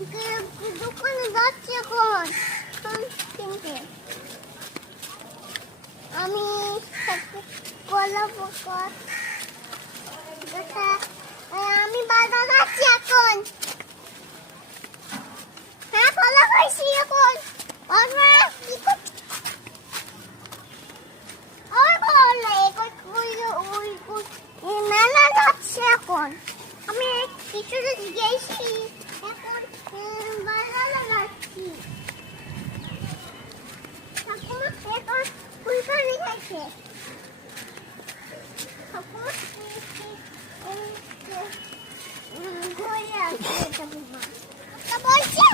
দোকানে যাচ্ছি এখন কিনতে। আমি কলা পোকা আমি বাজার যাচ্ছি এখন। হ্যাঁ কলা খাইছি এখন। মেলা যাচ্ছে এখন। আমি কিছু গেছি এখন বাজারে যাচ্ছি। ঠাকুমা এখন ফুলকানি খাইছে। ঠাকুমা ঘুরে আসছে ঠাকুমা বলছে